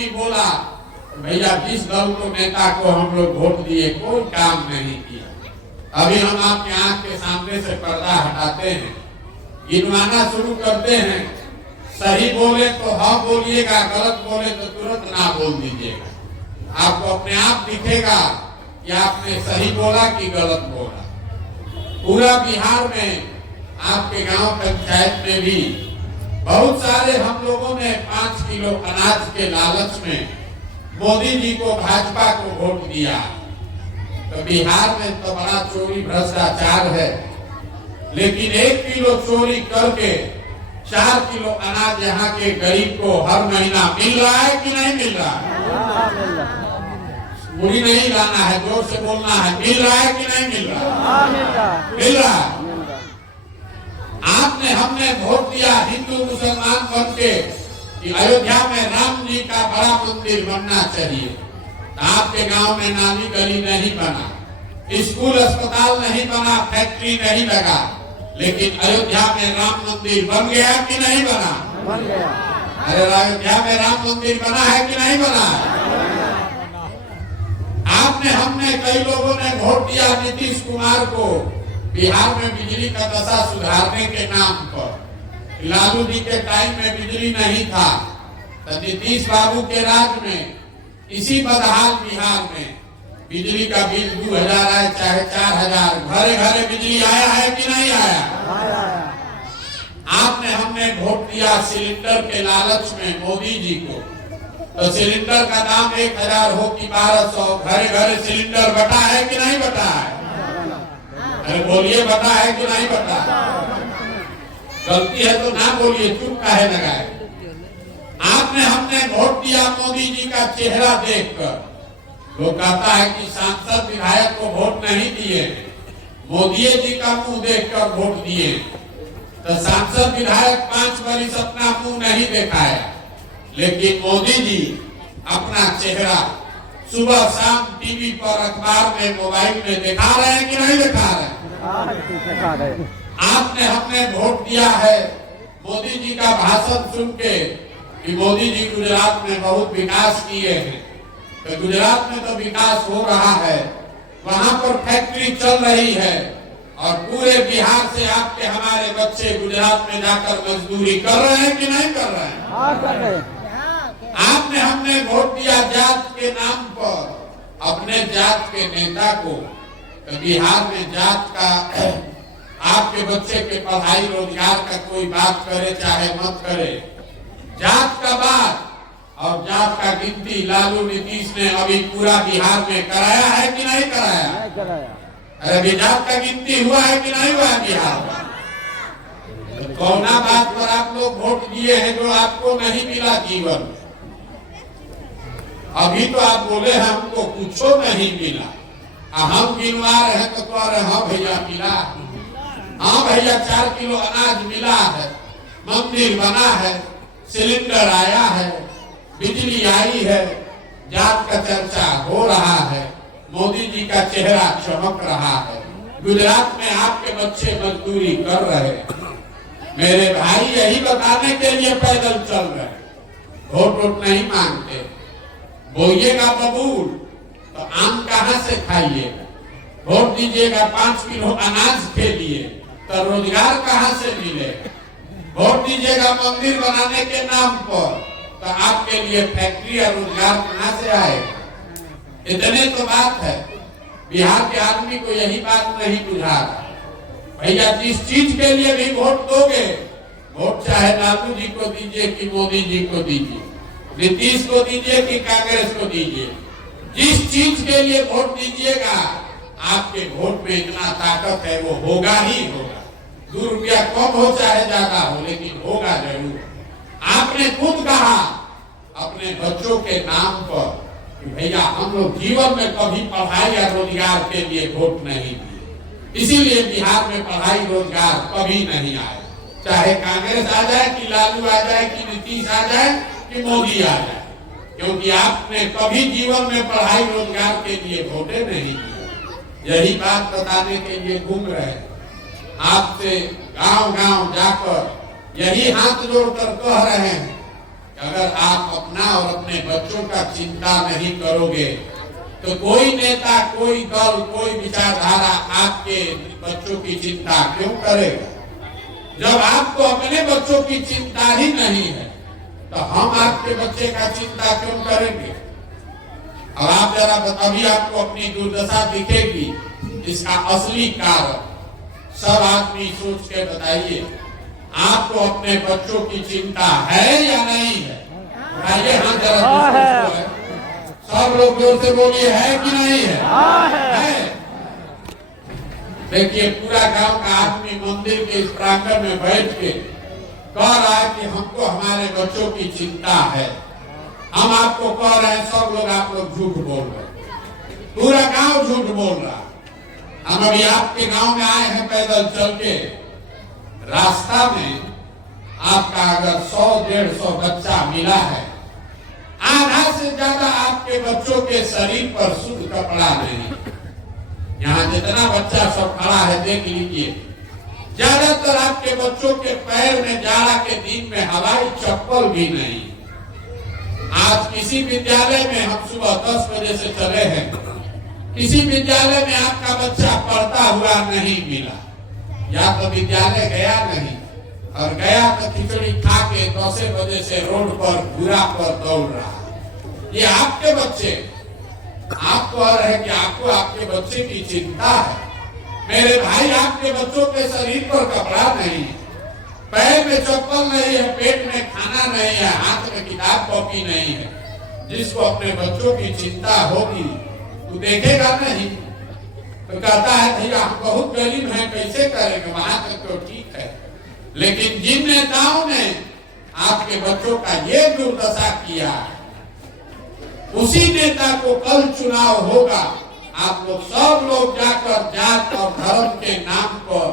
आदमी बोला भैया जिस दल को नेता को हम लोग वोट दिए कोई काम नहीं किया। अभी हम आपके आंख के सामने से पर्दा हटाते हैं, गिनवाना शुरू करते हैं। सही बोले तो हाँ बोलिएगा, गलत बोले तो तुरंत ना बोल दीजिएगा। आपको अपने आप दिखेगा कि आपने सही बोला कि गलत बोला। पूरा बिहार में आपके गांव पंचायत में भी बहुत सारे हम लोगों ने 5 किलो अनाज के लालच में मोदी जी को, भाजपा को वोट दिया। तो बिहार में तो बड़ा चोरी भ्रष्टाचार है, लेकिन 1 किलो चोरी करके 4 किलो अनाज यहाँ के गरीब को हर महीना मिल रहा है कि नहीं मिल रहा है? मुड़ी नहीं लाना है, जोर से बोलना है, मिल रहा है कि नहीं मिल रहा? मिल रहा है। आपने हमने वोट दिया हिंदू मुसलमान बन के कि अयोध्या में राम जी का बड़ा मंदिर बनना चाहिए। आपके गांव में नाली गली नहीं बना, स्कूल अस्पताल नहीं बना, फैक्ट्री नहीं लगा, लेकिन अयोध्या में राम मंदिर बन गया कि नहीं बना? बन गया। अरे अयोध्या में राम मंदिर बना है कि नहीं बना? आपने हमने कई लोगों ने वोट दिया नीतीश कुमार को बिहार में बिजली का दशा सुधारने के नाम पर। लालू जी के टाइम में बिजली नहीं था, तो नीतीश बाबू के राज में इसी बदहाल बिहार में बिजली का बिल 2000 आए चाहे 4000, घरे घरे बिजली आया है कि नहीं आया? आपने हमने वोट दिया सिलेंडर के लालच में मोदी जी को, तो सिलेंडर का दाम 1000 हो कि 1200, घरे घरे सिलेंडर बटा है कि नहीं बटा है? अरे बोलिए बटा है कि नहीं बटा? गलती है तो ना बोलिए, चुप काहे लगाए? आपने हमने वोट दिया मोदी जी का चेहरा देखकर। वो कहता है कि सांसद विधायक को वोट नहीं दिए, मोदी जी का मुंह देखकर वोट दिए। तो सांसद विधायक 5 वर्ष अपना मुंह नहीं दिखाया, लेकिन मोदी जी अपना चेहरा सुबह शाम टीवी पर, अखबार में, मोबाइल में दिखा रहे हैं कि नहीं दिखा रहे? आपने हमने वोट दिया है मोदी जी का भाषण सुन के कि मोदी जी गुजरात में बहुत विकास किए हैं। तो गुजरात में तो विकास हो रहा है, वहां पर फैक्ट्री चल रही है, और पूरे बिहार से आपके हमारे बच्चे गुजरात में जाकर मजदूरी कर रहे हैं कि नहीं कर रहे हैं? हाँ, कर रहे हैं। आपने हमने वोट दिया जात के नाम पर अपने जात के नेता को। तो बिहार में जात का, आपके बच्चे के पढ़ाई रोजगार का कोई बात करे चाहे मत करे, जात का बात और जात का गिनती लालू नीतीश ने अभी पूरा बिहार में कराया है कि नहीं कराया? नहीं कराया। अरे अभी जात का गिनती हुआ है कि नहीं हुआ बिहार में? कौना बात पर आप लोग वोट दिए हैं जो आपको नहीं मिला जीवन में? अभी तो आप बोले हमको कुछ नहीं मिला, हम गिनवा रहे हैं तो कह रहे हाँ भैया मिला, हाँ भैया 4 किलो अनाज मिला है, मंदिर बना है, सिलेंडर आया है, बिजली आई है, जात का चर्चा हो रहा है, मोदी जी का चेहरा चमक रहा है, गुजरात में आपके बच्चे मजदूरी कर रहे हैं। मेरे भाई यही बताने के लिए पैदल चल रहे हैं, वोट नहीं मांगते। बोइएगा बबूल तो आम कहाँ से खाइएगा? वोट दीजिएगा 5 किलो अनाज के लिए तो रोजगार कहाँ से मिलेगा? वोट दीजिएगा मंदिर बनाने के नाम पर तो आपके लिए फैक्ट्री और रोजगार कहाँ से आएगा? इतने तो बात है, बिहार के आदमी को यही बात नहीं बुझा रहा। भैया जिस चीज के लिए भी वोट दोगे, वोट चाहे लालू जी को दीजिए कि मोदी जी को दीजिए, नीतीश को दीजिए कि कांग्रेस को दीजिए, जिस चीज के लिए वोट दीजिएगा आपके वोट में इतना ताकत है, वो होगा ही होगा। 2 रुपया कम हो चाहे ज्यादा हो, लेकिन होगा जरूर। आपने खुद कहा अपने बच्चों के नाम पर कि भैया हम लोग जीवन में कभी पढ़ाई या रोजगार के लिए वोट नहीं दिए, इसीलिए बिहार में पढ़ाई रोजगार कभी नहीं आया, चाहे कांग्रेस आ जाए कि लालू आ जाए कि नीतीश आ जाए कि मोदी आ जाए, क्योंकि आपने कभी जीवन में पढ़ाई रोजगार के लिए वोटे नहीं दिए। यही बात बताने के लिए घूम रहे हैं, आपसे गांव गांव जाकर यही हाथ जोड़कर कह रहे हैं अगर आप अपना और अपने बच्चों का चिंता नहीं करोगे तो कोई नेता, कोई दल, कोई विचारधारा आपके बच्चों की चिंता क्यों करेगा? जब आपको अपने बच्चों की चिंता ही नहीं है तो हम आपके बच्चे का चिंता क्यों करेंगे? अब आप जरा अभी आपको अपनी दुर्दशा दिखेगी, इसका असली कारण सब आदमी सोच के बताइए। आपको अपने बच्चों की चिंता है या नहीं है? बताइए। हाँ जरा है। सब लोग जोर से बोलिए, है कि नहीं है? है। देखिए पूरा गांव का आदमी मंदिर के इस प्रांगण में बैठ के कह रहा है कि हमको हमारे बच्चों की चिंता है। हम आपको कह रहे हैं, सब लोग आप लोग झूठ बोल रहे, पूरा गांव झूठ बोल रहा। हम अभी आपके गांव में आए हैं पैदल चल के। रास्ता में आपका अगर 100-150 बच्चा मिला है, आधा से ज्यादा आपके बच्चों के शरीर पर शुद्ध कपड़ा नहीं। यहाँ जितना बच्चा सब खड़ा है देख लीजिए, ज्यादातर आपके बच्चों के पैर में जाड़ा के दिन में हवाई चप्पल भी नहीं। आज किसी विद्यालय में हम सुबह 10 बजे से चले हैं, किसी विद्यालय में आपका बच्चा पढ़ता हुआ नहीं मिला। या तो विद्यालय गया नहीं, और गया तो खिचड़ी खा के 10 बजे से रोड पर घूरा पर दौड़ रहा। ये आपके बच्चे, आप कह रहे हैं कि आपको आपके बच्चे की चिंता है। मेरे भाई, आपके बच्चों के शरीर पर कपड़ा नहीं है, पैर में चप्पल नहीं है, पेट में खाना नहीं है, हाथ में किताब कॉपी नहीं है। जिसको अपने बच्चों की चिंता होगी तो देखेगा नहीं, तो कहता है भैया हम बहुत गरीब हैं, कैसे करेंगे? वहां तक तो ठीक है, लेकिन जिन नेताओं ने आपके बच्चों का ये दुर्दशा किया, उसी नेता को कल चुनाव होगा। आप लोग सब लोग जाकर जात और धर्म के नाम पर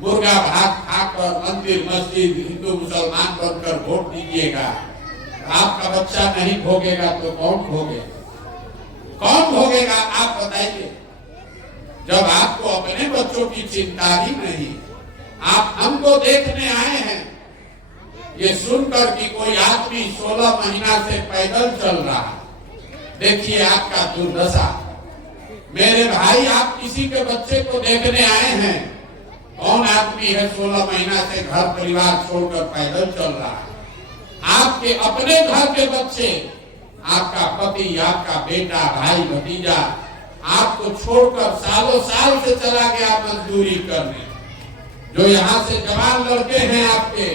मुर्गा भात खाकर मंदिर मस्जिद हिंदू मुसलमान बनकर वोट दीजिएगा। आपका बच्चा नहीं भोगेगा तो कौन भोगेगा? कौन भोगेगा आप बताइए। जब आपको अपने बच्चों की चिंता ही नहीं, आप हमको देखने आए हैं ये सुनकर कि कोई आदमी 16 महीना से पैदल चल रहा है। देखिए आपका दुर्दशा। मेरे भाई, आप किसी के बच्चे को देखने आए हैं, कौन आदमी है 16 महीना से घर परिवार छोड़कर पैदल चल रहा है? आपके अपने घर के बच्चे, आपका पति, आपका बेटा, भाई, भतीजा आपको छोड़कर सालों साल से चला गया मजदूरी करने। जो यहाँ से जवान लड़के हैं आपके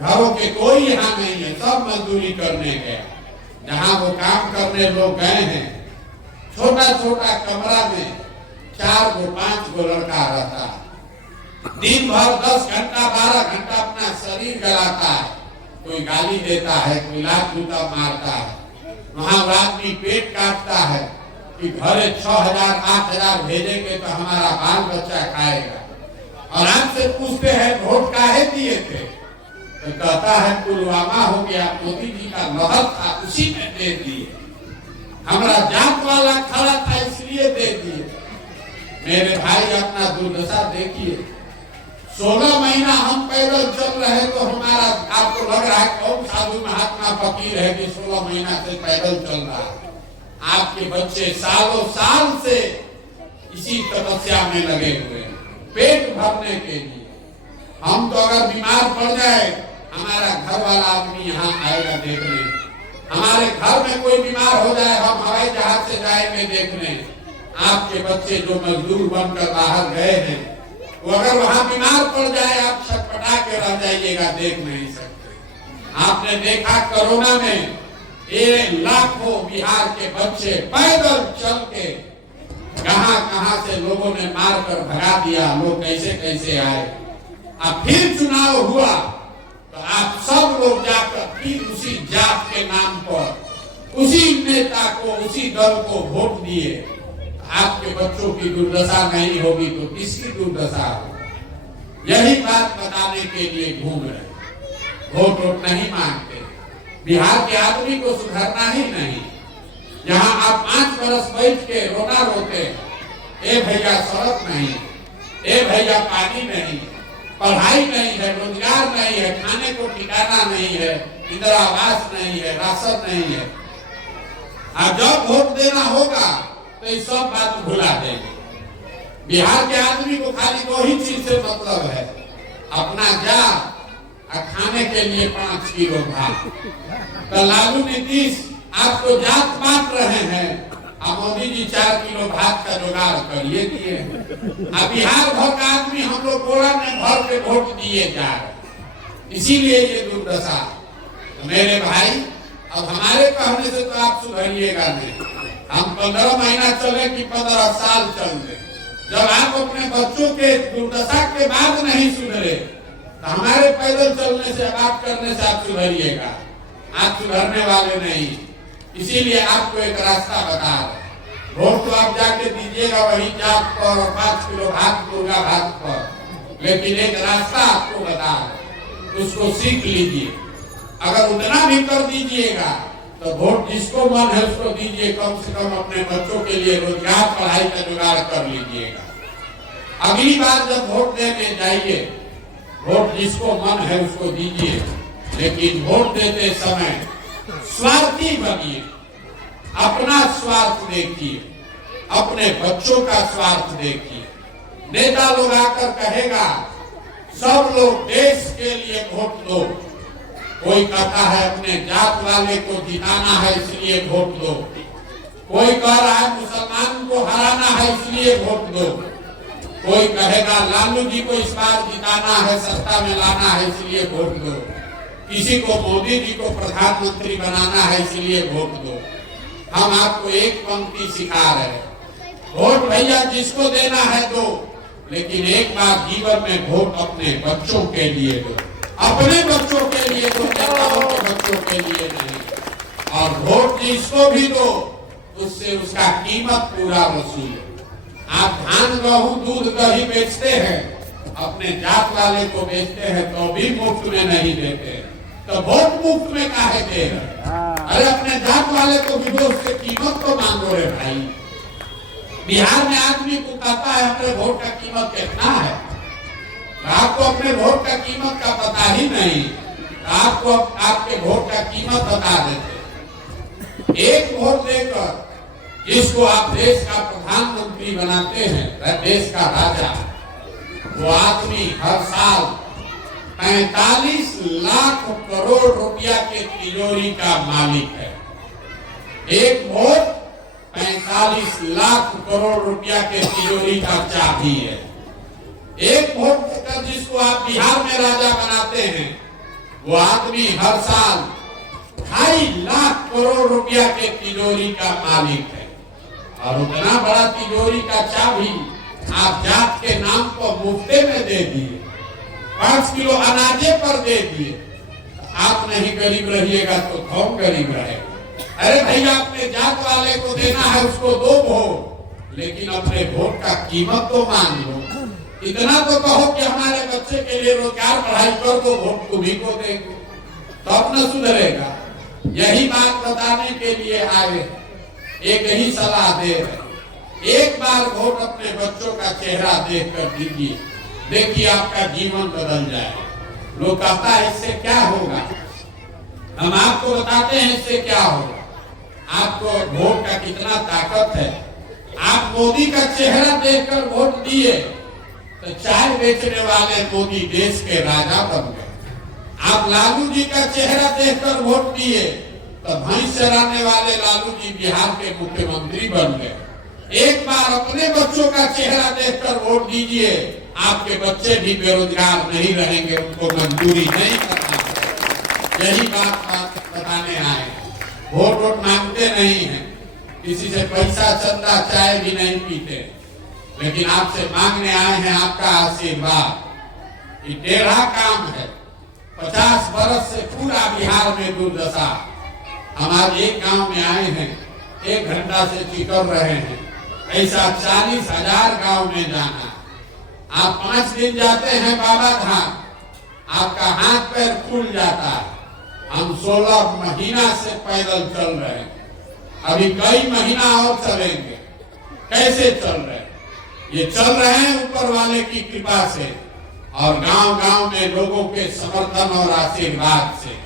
घरों के, कोई यहाँ नहीं है, सब मजदूरी करने गया। जहाँ वो काम करने लोग गए हैं, छोटा छोटा कमरा में 4-5 लड़का रहता है। दिन भर 10 घंटा 12 घंटा अपना शरीर गलाता है। कोई गाली देता है, कोई लात जूता मारता है। वहां आदमी पेट काटता है कि घरे 6,000-8,000 भेजेंगे तो हमारा बाल बच्चा खाएगा। और आपसे पूछते हैं वोट काहे दिए थे, तो कहता है पुलवामा हो गया, मोदी जी का लहर था उसी में दे दिए, हमारा जात वाला खड़ा था इसलिए दे दिए। मेरे भाई अपना दुर्दशा देखिए। 16 महीना हम पैदल चल रहे तो हमारा, आपको लग रहा है कौन साधु महात्मा फकीर है कि 16 महीना से पैदल चल रहा है? आपके बच्चे सालों साल से इसी तपस्या में लगे हुए हैं, पेट भरने के लिए। हम तो अगर बीमार पड़ जाए, हमारा घर वाला आदमी यहाँ आएगा देखने। हमारे घर में कोई बीमार हो जाए, हम हवाई जहाज से जाएंगे देखने। आपके बच्चे जो मजदूर बनकर बाहर गए हैं, वो अगर वहां बीमार पड़ जाए, आप छटपटा के रह जाइएगा, देख नहीं सकते। आपने देखा कोरोना में ये लाखों बिहार के बच्चे पैदल चल के कहां से लोगों ने मार कर भगा दिया, लोग कैसे कैसे आए। अब फिर चुनाव हुआ तो आप सब लोग जाकर फिर उसी जात के नाम पर उसी नेता को, उसी दल को वोट दिए। आपके बच्चों की दुर्दशा नहीं होगी तो किसकी दुर्दशा होगी? यही बात बताने के लिए घूम रहे। वोट नहीं मांगते। बिहार के आदमी को सुधरना ही नहीं। यहाँ आप 5 बरस बैठ के रोना रोते हैं, ए भैया सड़क नहीं, ए भैया पानी नहीं, पढ़ाई नहीं है, रोजगार नहीं है, खाने को ठिकाना नहीं है, इंदिरा आवास नहीं है, राशन नहीं है। और जब वोट देना होगा तो ये सब बात भुला देंगे। बिहार के आदमी को खाली दो ही चीज से मतलब है, अपना जा और खाने के लिए 5 किलो भात। तो लालू नीतीश आपको जात बांट रहे हैं, अब मोदी जी 4 किलो भात का जुगाड़ करिए दिए। अब बिहार भर का आदमी हम लोग बोरा में भर के वोट दिए जा रहे, इसीलिए ये दुर्दशा। तो मेरे भाई, अब हमारे कहने से तो आप सुधरिएगा नहीं। हम 15 महीना चले कि 15 साल चल रहे, जब आप अपने बच्चों के दुर्दशा के बाद नहीं सुधरे तो हमारे पैदल चलने से, बात करने से आप सुधरिएगा। आप सुधरने वाले नहीं, इसीलिए आपको एक रास्ता बता रहे। वोट तो आप जाके दीजिएगा वही जात पर 5 किलो भात, मुर्गा भात पर, लेकिन एक रास्ता आपको बता रहे, उसको सीख लीजिए। अगर उतना भी कर दीजिएगा तो वोट जिसको मन है उसको दीजिए, कम से कम अपने बच्चों के लिए रोजगार, पढ़ाई का जुगाड़ कर लीजिएगा। अगली बार जब वोट देने जाइए, वोट जिसको मन है उसको दीजिए, लेकिन वोट देते समय स्वार्थी बनिए, अपना स्वार्थ देखिए, अपने बच्चों का स्वार्थ देखिए। नेता लोग आकर कहेगा सब लोग देश के लिए वोट दो, कोई कहता है अपने जात वाले को जिताना है इसलिए वोट दो, कोई कह रहा है मुसलमान को हराना है इसलिए वोट दो, कोई कहेगा लालू जी को इस बार जिताना है, सत्ता में लाना है इसलिए वोट दो, किसी को मोदी जी को प्रधानमंत्री बनाना है इसलिए वोट दो। हम आपको एक पंक्ति सिखा रहे हैं, वोट भैया जिसको देना है दो, लेकिन एक बार जीवन में वोट अपने बच्चों के लिए दो, अपने बच्चों के लिए दो, नेताओं के बच्चों के लिए नहीं। और वोट जिसको भी दो उससे उसका कीमत पूरा वसूल। आप धान, गेहूं, दूध, दही बेचते हैं, अपने जात वाले को बेचते हैं तो भी मुफ्त में नहीं देते, तो वोट मुफ्त में काहे दे रहे? अरे अपने जात वाले को भी दो, उससे कीमत तो मांगो रे भाई। बिहार में आदमी को कहता है अपने वोट का कीमत कितना है, आपको अपने वोट का कीमत का पता ही नहीं, आपको आपके वोट का कीमत बता देते। एक वोट देकर जिसको आप देश का प्रधानमंत्री बनाते हैं, देश का राजा, वो आदमी हर साल 45 लाख करोड़ रुपया के तिजोरी का मालिक है। एक वोट 45 लाख करोड़ रुपया के तिजोरी का चाबी है। एक वोट देकर जिसको आप बिहार में राजा बनाते हैं, वो आदमी हर साल 2.5 लाख करोड़ रुपया के तिजोरी का मालिक है। और उतना बड़ा तिजोरी का चाबी आप जात के नाम पर मुफ्ते में दे दिए, 5 किलो अनाजे पर दे दिए। आप नहीं गरीब रहिएगा तो कौन गरीब रहेगा? अरे भैया अपने जात वाले को देना है उसको दो वोट, लेकिन अपने वोट का कीमत तो मान लो। इतना तो कहो कि हमारे बच्चे के लिए रोजगार, पढ़ाई कर दो, वोट तुम्ही को देंगे, तब न सुधरेगा। यही बात बताने के लिए आए, एक ही सलाह दे रहे, एक बार वोट अपने बच्चों का चेहरा देख कर दीजिए, देखिए आपका जीवन बदल जाएगा। लोग कहता है इससे क्या होगा, हम आपको बताते हैं इससे क्या होगा। आपको वोट का कितना ताकत है। आप मोदी का चेहरा देखकर वोट दिए तो चाय बेचने वाले मोदी देश के राजा बन गए। आप लालू जी का चेहरा देखकर वोट दिए तो भैंस चराने वाले लालू जी बिहार के मुख्यमंत्री बन गए। एक बार अपने बच्चों का चेहरा देखकर वोट दीजिए, आपके बच्चे भी बेरोजगार नहीं रहेंगे, उनको मंजूरी नहीं करना है। यही बात बताने आए। वोट मांगते नहीं हैं, किसी से पैसा, चंदा, चाय भी नहीं पीते, लेकिन आपसे मांगने आए हैं आपका आशीर्वाद। ये टेढ़ा काम है। 50 बरस से पूरा बिहार में दुर्दशा। हम आज एक गांव में आए हैं, 1 घंटा से चिकर रहे हैं। ऐसा 40,000 गांव में जाना। आप 5 दिन जाते हैं बाबा धाम, आपका हाथ पैर फूल जाता है। हम 16 महीना से पैदल चल रहे हैं, अभी कई महीना और चलेंगे। कैसे चल रहे हैं? ये चल रहे हैं ऊपर वाले की कृपा से। और गांव-गांव में लोगों के समर्थन और आशीर्वाद से।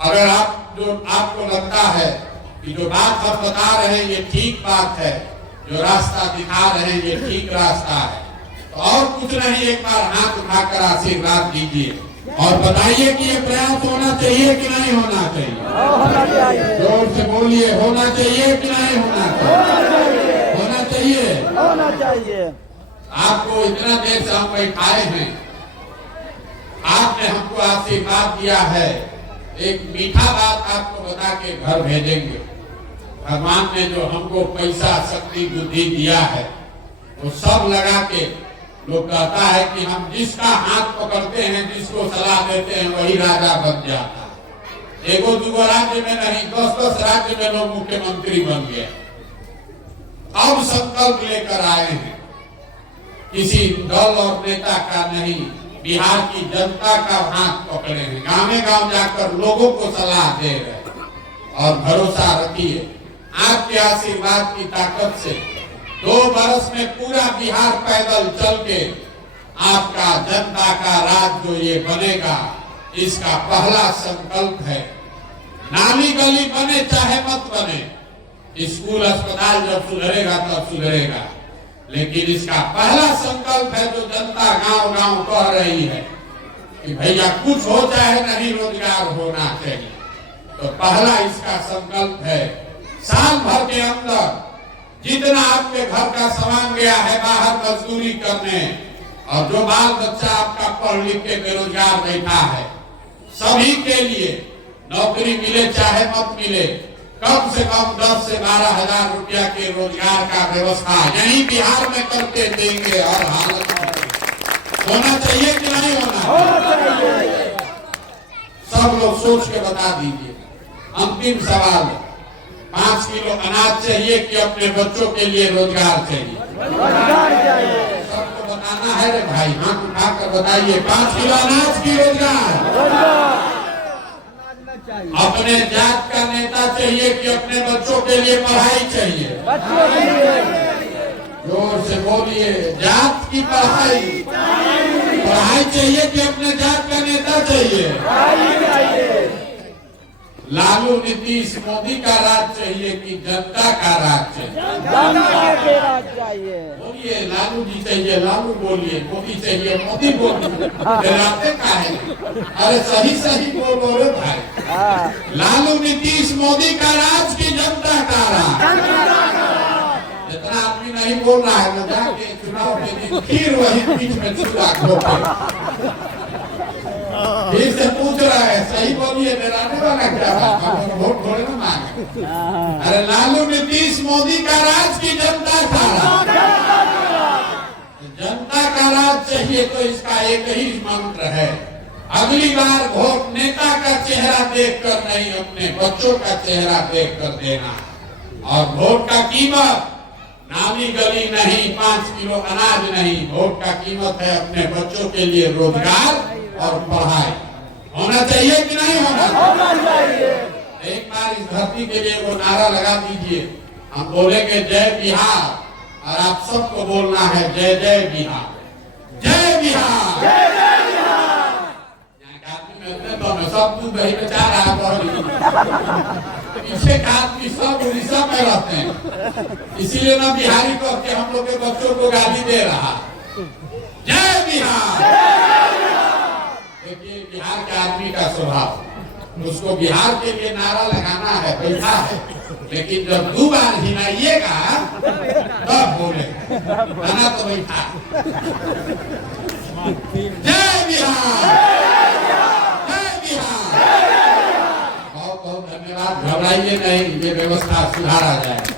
अगर आपको लगता है कि जो बात हम बता रहे हैं ये ठीक बात है, जो रास्ता दिखा रहे हैं ये ठीक रास्ता है, तो और कुछ नहीं, एक बार हाथ उठाकर आशीर्वाद दीजिए और बताइए कि ये प्रयास होना चाहिए कि नहीं होना चाहिए। जोर से बोलिए, होना चाहिए कि नहीं होना चाहिए? होना चाहिए, होना चाहिए। आपको इतना देर से हम बैठाए हैं, आपने हमको आशीर्वाद दिया है, एक मीठा बात आपको बता के घर भेजेंगे। भगवान ने जो हमको पैसा, शक्ति, बुद्धि दिया है वो सब लगा के लोग कहता है कि हम जिसका हाथ पकड़ते हैं, जिसको सलाह देते हैं, वही राजा बन जाता है। एगो दूगो राज्य में नहीं, 10-10 राज्य में लोग मुख्यमंत्री बन गए। अब संकल्प लेकर आए हैं, किसी दल और नेता का नहीं, बिहार की जनता का हाथ पकड़े हैं, गांव-गांव जाकर लोगों को सलाह दे रहे हैं। और भरोसा रखिए, आपके आशीर्वाद की ताकत से 2 बरस में पूरा बिहार पैदल चल के आपका जनता का राज जो ये बनेगा, इसका पहला संकल्प है। नाली गली बने चाहे मत बने, स्कूल अस्पताल जब सुधरेगा तब सुधरेगा, लेकिन इसका पहला संकल्प है जो जनता गांव-गांव कह रही है कि भैया कुछ हो चाहे नहीं, रोजगार होना चाहिए। तो पहला इसका संकल्प है, साल भर के अंदर जितना आपके घर का सामान गया है बाहर मजदूरी करने, और जो बाल बच्चा आपका पढ़ लिख के बेरोजगार बैठा है, सभी के लिए नौकरी मिले चाहे मत मिले, कम से कम 10 से 12 हजार रुपया के रोजगार का व्यवस्था यही बिहार में करके देंगे। और हालत होना चाहिए कि नहीं होना चाहिए? सब लोग सोच के बता दीजिए। अंतिम सवाल, 5 किलो अनाज चाहिए कि अपने बच्चों के लिए रोजगार चाहिए? सबको बताना है रे भाई, हाथ उठाकर बताइए, 5 किलो अनाज की रोजगार? अपने जात का नेता चाहिए कि अपने बच्चों के लिए पढ़ाई चाहिए? जोर से बोलिए, जात की पढ़ाई चाहिए कि अपने जात का नेता चाहिए? लालू नीतीश मोदी का राज चाहिए कि जनता का राज चाहिए? जनता के राज चाहिए। बोलिए, लालू जी चाहिए, लालू बोलिए, मोदी चाहिए, मोदी बोलिए, डराते का है? अरे सही बोलो रे भाई। लालू नीतीश मोदी का राज की जनता का राज? जितना आदमी नहीं बोल रहा है ना, जाके चुनाव के दिन फिर वही बीच में चुनाव ठोके। फिर से पूछ रहा है, सही बोलिए, डराने वाला क्या है? वोट थोड़े ना मांगे। अरे लालू नीतीश मोदी का राज की जनता का राज? जनता का राज चाहिए तो इसका एक ही मंत्र है, अगली बार वोट नेता का चेहरा देखकर नहीं, अपने बच्चों का चेहरा देखकर देना। और वोट का कीमत नाली गली नहीं, 5 किलो अनाज नहीं, वोट का कीमत है अपने बच्चों के लिए रोजगार और पढ़ाई। होना चाहिए कि नहीं होना चाहिए? एक बार इस धरती के लिए वो नारा लगा दीजिए, हम बोलेंगे जय बिहार, और आप सबको बोलना है जय जय बिहार, जय बिहार, जय जय बिहार। यहाँ आदमी मिलते तो मैं सब कुछ वही बेचारा पीछे का आदमी सब उड़ीसा में रहते हैं, इसीलिए ना बिहारी करके हम लोग के बच्चों को गाली दे रहा। जय बिहार। देखिए बिहार के आदमी का स्वभाव, उसको बिहार के लिए नारा लगाना है, बैठा है, लेकिन जब 2 बार हिलाइएगा तब बोलेगा, गाना तो बैठा। जय बिहार, जय बिहार। बहुत बहुत धन्यवाद। घबराइए नहीं, ये व्यवस्था सुधारा जाएगा।